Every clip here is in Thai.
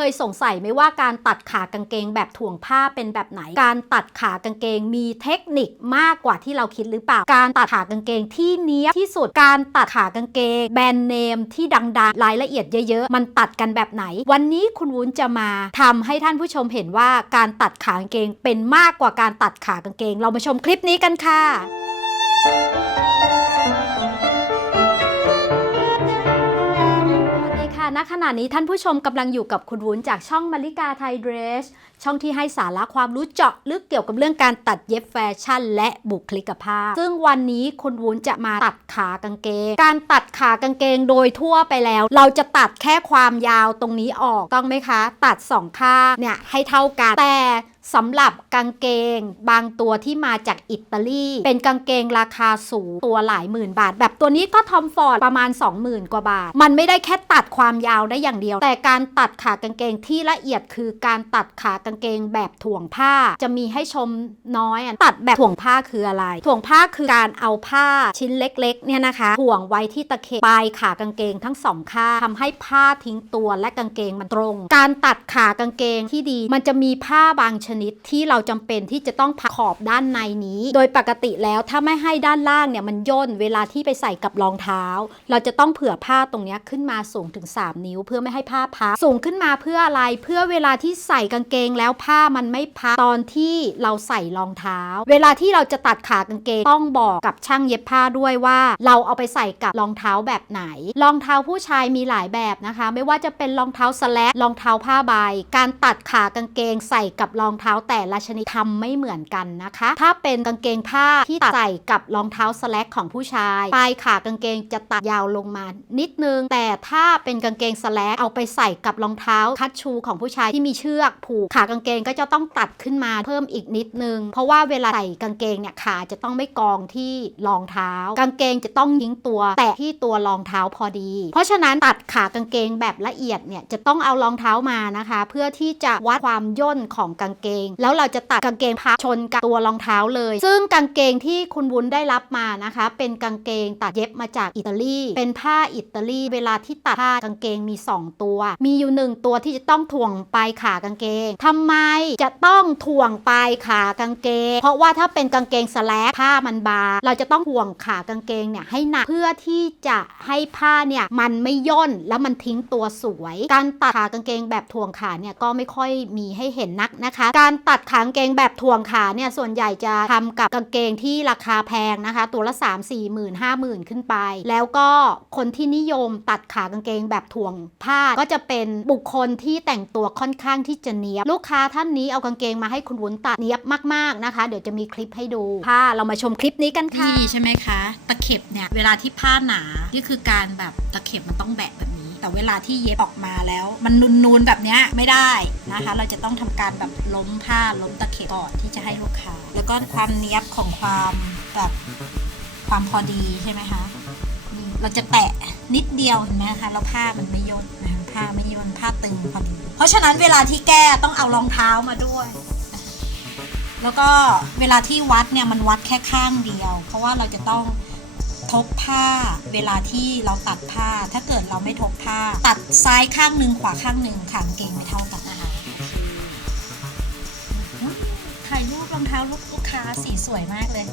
เคยสงสัยไหมว่าการตัดขากางเกงแบบถ่วงผ้าเป็นแบบไหน การตัดขากางเกงมีเทคนิคมากกว่าที่เราคิดหรือเปล่า การตัดขากางเกงที่เนี้ยที่สุด การตัดขากางเกง แบรนด์เนมที่ดังๆ รายละเอียดเยอะๆ มันตัดกันแบบไหน วันนี้คุณวุ้นจะมาทำให้ท่านผู้ชมเห็นว่าการตัดขากางเกงเป็นมากกว่าการตัดขากางเกง เรามาชมคลิปนี้กันค่ะ ณขณะนี้ท่านผู้ชมกำลังอยู่กับคุณวุ้นจากช่องมาริกาไทยเดรส ช่องที่ให้สาระความรู้เจาะลึกเกี่ยวกับเรื่องการตัดเย็บแฟชั่น และบุคลิกภาพ ซึ่งวันนี้คุณวุ้นจะมาตัดขากางเกง การตัดขากางเกงโดยทั่วไปแล้ว เราจะตัดแค่ความยาวตรงนี้ออกต้องไหมคะ ตัดสองข้างเนี่ยให้เท่ากันแต่ สำหรับกางเกงบางตัวที่มาจากอิตาลี เป็นกางเกงราคาสูงตัวหลายหมื่นบาท แบบตัวนี้ก็ทอมฟอร์ดประมาณ 20,000 กว่าบาท มันไม่ได้แค่ตัดความยาวได้อย่างเดียว แต่การตัดขากางเกงที่ละเอียดคือการตัดขากางเกงแบบถ่วงผ้า จะมีให้ชมน้อยตัดแบบถ่วงผ้าคืออะไร ถ่วงผ้าคือการเอาผ้าชิ้นเล็กๆเนี่ยนะคะ ถ่วงไว้ที่ตะเข็บปลายขากางเกงทั้งสองข้างทำให้ผ้าทิ้งตัวและกางเกงมันตรง การตัดขากางเกงที่ดี มันจะมีผ้าบางชนิดที่เราจำเป็นที่จะต้องพักขอบด้านในนี้ โดยปกติแล้วถ้าไม่ให้ด้านล่างเนี่ยมันย่นเวลาที่ไปใส่กับรองเท้า เราจะต้องเผื่อผ้าตรงนี้ขึ้นมาสูงถึง 3 นิ้ว เพื่อไม่ให้ผ้าพับสูงขึ้นมาเพื่ออะไรเพื่อเวลาที่ใส่กางเกงแล้วผ้ามันไม่พับตอนที่เราใส่รองเท้า เวลาที่เราจะตัดขากางเกงต้องบอกกับช่างเย็บผ้าด้วยว่า เราเอาไปใส่กับรองเท้าแบบไหน รองเท้าผู้ชายมีหลายแบบนะคะ ไม่ว่าจะเป็นรองเท้าสแลกรองเท้าผ้าใบการตัดขากางเกงใส่กับรองเท้าแต่ละชนิดทำไม่เหมือนกันนะคะ ถ้าเป็นกางเกงผ้าที่ใส่กับรองเท้าสแลกของผู้ชายปลายขากางเกงจะตัดยาวลงมา นิดนึง แต่ถ้าเป็นกางเกงสแลกเอาไปใส่กับรองเท้าคัชชูของผู้ชายที่มีเชือกผูกขากางเกงก็จะต้องตัดขึ้นมาเพิ่มอีกนิดนึง เพราะว่าเวลาใส่กางเกงเนี่ยขาจะต้องไม่กองที่รองเท้า กางเกงจะต้องยิงตัว แตะที่ตัวรองเท้าพอดี เพราะฉะนั้นตัดขากางเกงแบบละเอียดเนี่ยจะต้องเอารองเท้ามานะคะ เพื่อที่จะวัดความย่นของกางเกงแล้วเราจะตัดกางเกงพับชนกับตัวรองเท้าเลย ซึ่งกางเกงที่คุณวุ้นได้รับมานะคะ เป็นกางเกงตัดเย็บมาจากอิตาลี เป็นผ้าอิตาลี เวลาที่ตัดผ้ากางเกงมี 2 ตัว มีอยู่หนึ่งตัวที่จะต้องถ่วงปลายขากางเกงทำไมจะต้องถ่วงปลายขากางเกง เพราะว่าถ้าเป็นกางเกงสแลกผ้ามันบางเราจะต้องถ่วงขากางเกงเนี่ยให้หนักเพื่อที่จะให้ผ้าเนี่ยมันไม่ย่นแล้วมันทิ้งตัวสวย การตัดขากางเกงแบบถ่วงขาเนี่ยก็ไม่ค่อยมีให้เห็นนักนะคะการตัดขากางเกงแบบถ่วงขาเนี่ยส่วนใหญ่จะทำกับกางเกงที่ราคาแพงนะคะ ตัวละ 3 4หมื่นห้าหมื่นขึ้นไป แล้วก็คนที่นิยมตัดขากางเกงแบบถ่วงผ้าก็จะเป็นบุคคลที่แต่งตัวค่อนข้างที่จะเนี้ยบ ลูกค้าท่านนี้เอากางเกงมาให้คุณวุ้นตัดเนี้ยบมากๆนะคะ เดี๋ยวจะมีคลิปให้ดูผ้าเรามาชมคลิปนี้กันค่ะนี่ใช่ไหมคะ ตะเข็บเนี่ยเวลาที่ผ้าหนา นี่คือการแบบตะเข็บมันต้องแบะแบบนี้ แต่เวลาที่เย็บออกมาแล้ว มันนูนๆแบบเนี้ยไม่ได้นะคะ เราจะต้องทำการแบบล้มผ้าล้มตะเข็บก่อนที่จะให้ลูกค้า แล้วก็ความเนี้ยบของความแบบความพอดีใช่ไหมคะเราจะแตะนิดเดียวเห็นไหมคะแล้วผ้ามันไม่ย่นนะคะผ้าไม่ย่นผ้าตึงพอดี เพราะฉะนั้นเวลาที่แก้ต้องเอารองเท้ามาด้วย แล้วก็เวลาที่วัดเนี่ยมันวัดแค่ข้างเดียว เพราะว่าเราจะต้อง ทบผ้า เวลาที่เราตัดผ้า ถ้าเกิดเราไม่ทบผ้า ตัดซ้ายข้างหนึ่งขวาข้างหนึ่งขางเกงไม่เท่ากันนะคะถ่ายรูปรองเท้าลูกลูกค้าสีสวยมากเลย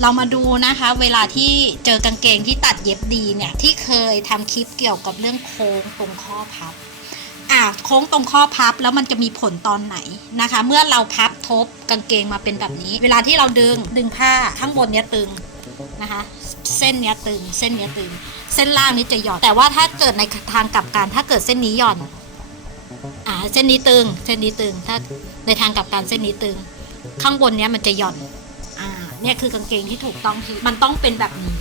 เรามาดูนะคะ เวลาที่เจอกางเกงที่ตัดเย็บดีเนี่ยที่เคยทำคลิปเกี่ยวกับเรื่องโค้งตรงข้อพับอะโค้งตรงข้อพับแล้วมันจะมีผลตอนไหนนะคะ เมื่อเราพับทบกางเกงมาเป็นแบบนี้ เวลาที่เราดึงดึงผ้าข้างบนเนี้ยตึง นะคะ เส้นเนี้ยตึง เส้นเนี้ยตึง เส้นล่างนี้จะหย่อน แต่ว่าถ้าเกิดในทางกลับกัน ถ้าเกิดเส้นนี้หย่อน อ่า เส้นนี้ตึง เส้นนี้ตึง ถ้าในทางกลับกันเส้นนี้ตึง ข้างบนเนี้ยมันจะหย่อน อ่า เนี่ยคือกางเกงที่ถูกต้องที่มันต้องเป็นแบบนี้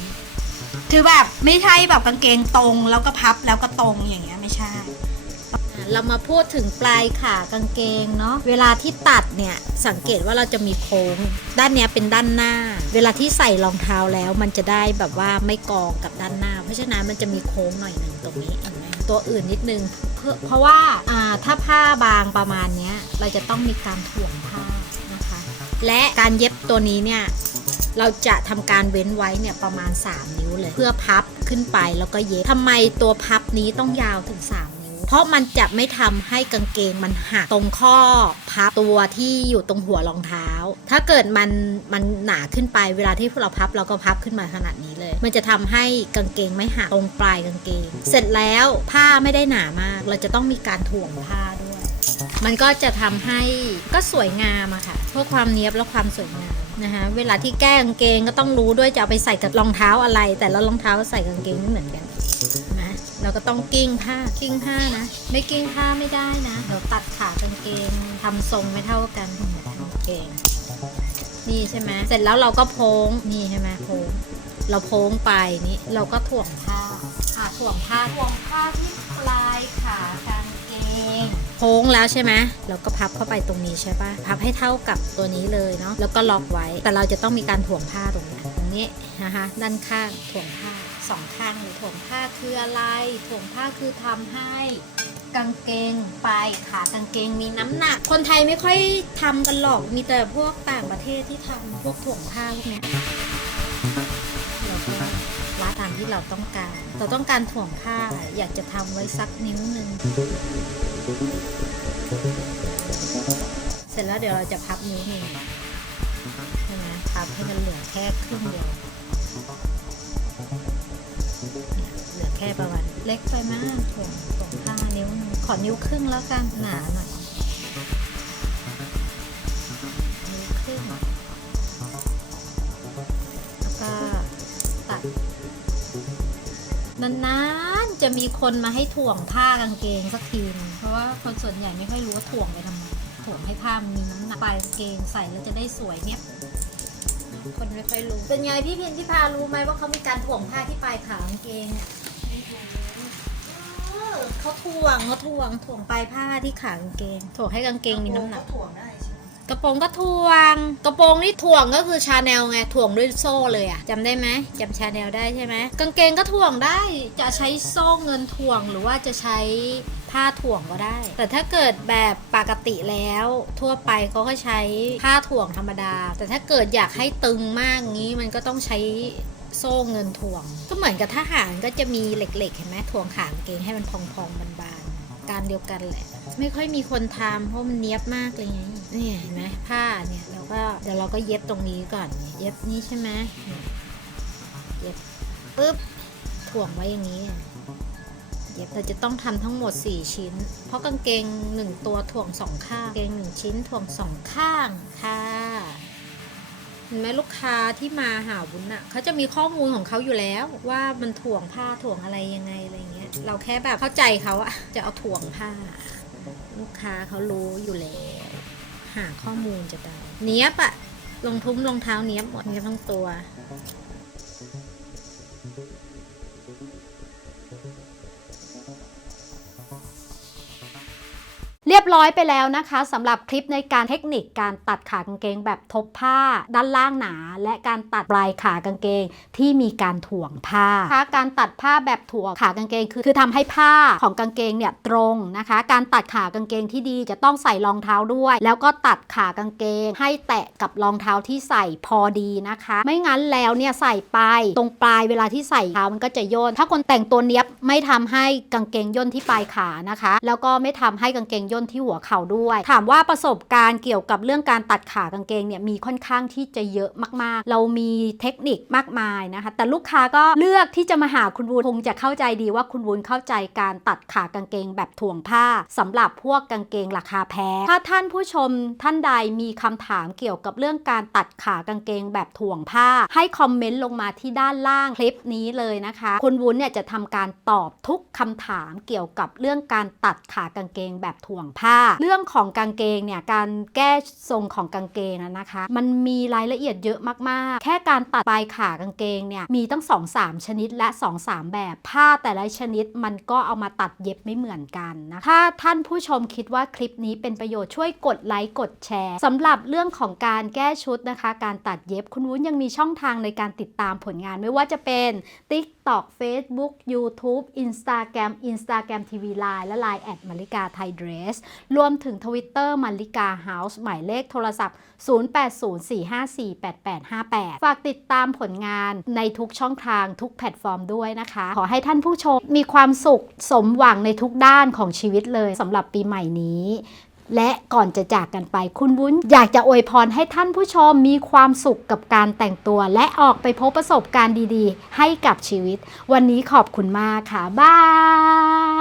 คือแบบไม่ใช่แบบกางเกงตรงแล้วก็พับแล้วก็ตรงอย่างเงี้ยไม่ใช่ เรามาพูดถึงปลายขากางเกงเนาะเวลาที่ตัดเนี่ยสังเกตว่าเราจะมีโค้ง ด้านเนี้ยเป็นด้านหน้า เวลาที่ใส่รองเท้าแล้วมันจะได้แบบว่าไม่กองกับด้านหน้า เพราะฉะนั้นมันจะมีโค้งหน่อยหนึ่งตรงนี้เห็นไหมตัวอื่นนิดนึงเพื่อเพราะว่าอ่าถ้าผ้าบางประมาณเนี้ยเราจะต้องมีการถ่วงผ้านะคะและการเย็บตัวนี้เนี่ยเราจะทำการเว้นไว้เนี่ยประมาณ 3 นิ้วเลย เพื่อพับขึ้นไปแล้วก็เย็บทำไมตัวพับนี้ต้องยาวถึง 3 เพราะมันจะไม่ทำให้กางเกงมันหักตรงข้อพับตัวที่อยู่ตรงหัวรองเท้า ถ้าเกิดมันมันหนาขึ้นไปเวลาที่เราพับเราก็พับขึ้นมาขนาดนี้เลย มันจะทำให้กางเกงไม่หักตรงปลายกางเกง เสร็จแล้วผ้าไม่ได้หนามาก เราจะต้องมีการถ่วงผ้า มันก็จะทำให้ก็สวยงามอะค่ะเพื่อความเนี้ยบและความสวยงามนะคะเวลาที่แก้กางเกงก็ต้องรู้ด้วยจะเอาไปใส่กับรองเท้าอะไร แต่ละรองเท้าใส่กางเกงไม่เหมือนกันนะเราก็ต้องกิ้งผ้ากิ้งผ้านะ ไม่กิ้งผ้าไม่ได้นะเดี๋ยวตัดขากางเกงทำทรงไม่เท่ากันกางเกงนี่ใช่ไหมเสร็จแล้วเราก็โพ้งนี่ใช่ไหมโพ้งเราโพ้งไปนี่เราก็ถ่วงผ้าอะถ่วงผ้าถ่วงผ้าที่ปลายขากางเกง โพ้งแล้วใช่ไหมเราก็พับเข้าไปตรงนี้ใช่ปะพับให้เท่ากับตัวนี้เลยเนาะแล้วก็ล็อกไว้ แต่เราจะต้องมีการถ่วงผ้าตรงนี้ตรงนี้นะคะด้านข้างถ่วงผ้าสองข้างเลยถ่วงผ้าคืออะไรถ่วงผ้าคือทำให้กางเกงปลายขากางเกงมีน้ำหนัก คนไทยไม่ค่อยทำกันหรอกมีแต่พวกต่างประเทศที่ทำพวกถ่วงผ้าพวกนี้เราก็วัดตามที่เราต้องการ เราต้องการถ่วงผ้าอยากจะทำไว้สักนิ้วหนึ่ง เสร็จแล้วเดี๋ยวเราจะพับนิ้วหนึ่งใช่ไหมพับให้มันเหลือแค่ครึ่งเดียวเหลือแค่ประมาณเล็กไปมากถ่วงถ่วงผ้านิ้วหนึ่งขอนิ้วครึ่งแล้วกันหนาหน่อยนิ้วครึ่งแล้วก็ตัดนาน จะมีคนมาให้ถ่วงผ้ากางเกงสักทีนึงเพราะว่าคนส่วนใหญ่ไม่ค่อยรู้ว่าถ่วงไปทำไมถ่วงให้ผ้ามันมีน้ำหนักปลายกางเกงใส่แล้วจะได้สวยเนี่ยคนไม่ค่อยรู้ เป็นไงพี่เพียนพี่พารู้ไหมว่าเขามีการถ่วงผ้าที่ปลายขากางเกงเนี่ยเออเขาถ่วงเขาถ่วงถ่วงปลายผ้าที่ขากางเกงถ่วงให้กางเกงมีน้ำหนัก ถ่วงได้ใช่ไหม กระโปรงก็ถ่วง กระโปรงนี่ถ่วงก็คือชาแนลไงถ่วงด้วยโซ่เลยอะจำได้ไหมจำชาแนลได้ใช่ไหมกางเกงก็ถ่วงได้จะใช้โซ่เงินถ่วงหรือว่าจะใช้ผ้าถ่วงก็ได้ แต่ถ้าเกิดแบบปกติแล้ว ทั่วไปเขาก็ใช้ผ้าถ่วงธรรมดา แต่ถ้าเกิดอยากให้ตึงมากงี้มันก็ต้องใช้โซ่เงินถ่วง ก็เหมือนกับทหารก็จะมีเหล็กๆเห็นไหมถ่วงขากางเกงให้มันพองๆบานๆการเดียวกันแหละ ไม่ค่อยมีคนทำเพราะมันเนี้ยบมากเลยไง นี่เห็นไหมผ้าเนี่ยเราก็เดี๋ยวเราก็เย็บตรงนี้ก่อน เย็บนี่ใช่ไหมเย็บปุ๊บถ่วงไว้อย่างนี้ เย็บเราจะต้องทำทั้งหมด 4 ชิ้น เพราะกางเกง 1 ตัวถ่วงสองข้างกางเกง 1 ชิ้นถ่วงสองข้างค่ะเห็นไหมลูกค้าที่มาหาวุ้นอะเขาจะมีข้อมูลของเขาอยู่แล้ว ว่ามันถ่วงผ้าถ่วงอะไรยังไงอะไรเงี้ย เราแค่แบบเข้าใจเขาอะจะเอาถ่วงผ้า ลูกค้าเขารู้อยู่แล้ว หาข้อมูลจะได้ เนี้ยบอะลงทุ้มรองเท้าเนี้ยบหมดเนี้ยบทั้งตัว ยบร้อยไปแล้วนะคะสำหรับคลิปในการเทคนิคการตัดขากางเกงแบบทบผ้า ด้านล่างหนา และการตัดปลายขากางเกงที่มีการถ่วงผ้าคะการตัดผ้าแบบถ่วงขากางเกงคือคือทำให้ผ้าของกางเกงเนี่ยตรงนะคะ การตัดขากางเกงที่ดีจะต้องใส่รองเท้าด้วย แล้วก็ตัดขากางเกงให้แตะกับรองเท้าที่ใส่พอดีนะคะ ไม่งั้นแล้วเนี่ยใส่ไปตรงปลายเวลาที่ใส่เท้ามันก็จะย่นถ้าคนแต่งตัวเนี้ยบไม่ทำให้กางเกงย่นที่ปลายขานะคะ แล้วก็ไม่ทำให้กางเกงย่นที่หัวเข่าด้วย ถามว่าประสบการณ์เกี่ยวกับเรื่องการตัดขากางเกงเนี่ยมีค่อนข้างที่จะเยอะมาก ๆ เรามีเทคนิคมากมายนะคะ แต่ลูกค้าก็เลือกที่จะมาหาคุณวูนคงจะเข้าใจดีว่าคุณวูนเข้าใจการตัดขากางเกงแบบถ่วงผ้าสำหรับพวกกางเกงราคาแพงถ้าท่านผู้ชมท่านใดมีคำถามเกี่ยวกับเรื่องการตัดขากางเกงแบบถ่วงผ้า ให้คอมเมนต์ลงมาที่ด้านล่างคลิปนี้เลยนะคะคุณวุ้นเนี่ยจะทำการตอบทุกคำถามเกี่ยวกับเรื่องการตัดขากางเกงแบบถ่วงผ้าเรื่องของกางเกงเนี่ยการแก้ทรงของกางเกงนะคะ มันมีรายละเอียดเยอะมากๆ แค่การตัดปลายขากางเกงเนี่ยมีตั้ง 2-3 ชนิดและ 2-3 แบบผ้าแต่ละชนิดมันก็เอามาตัดเย็บไม่เหมือนกันนะถ้าท่านผู้ชมคิดว่าคลิปนี้เป็นประโยชน์ช่วยกดไลค์กดแชร์สำหรับเรื่องของการแก้ชุดนะคะ การตัดเย็บคุณวุ้นยังมีช่องทางในการติดตามผลงานไม่ว่าจะเป็น TikTok Facebook YouTube Instagram Instagram TV Line และ Line แอดมาริกาไทยเดรสรวมถึง Twitter มาริกา House หมายเลขโทรศัพท์ 0804548858 ฝากติดตามผลงานในทุกช่องทางทุกแพลตฟอร์มด้วยนะคะ ขอให้ท่านผู้ชมมีความสุขสมหวังในทุกด้านของชีวิตเลยสำหรับปีใหม่นี้และก่อนจะจากกันไปคุณวุ้น อยากจะอวยพรให้ท่านผู้ชมมีความสุขกับการแต่งตัว และออกไปพบประสบการณ์ดีๆ ให้กับชีวิต วันนี้ขอบคุณมากค่ะ บาย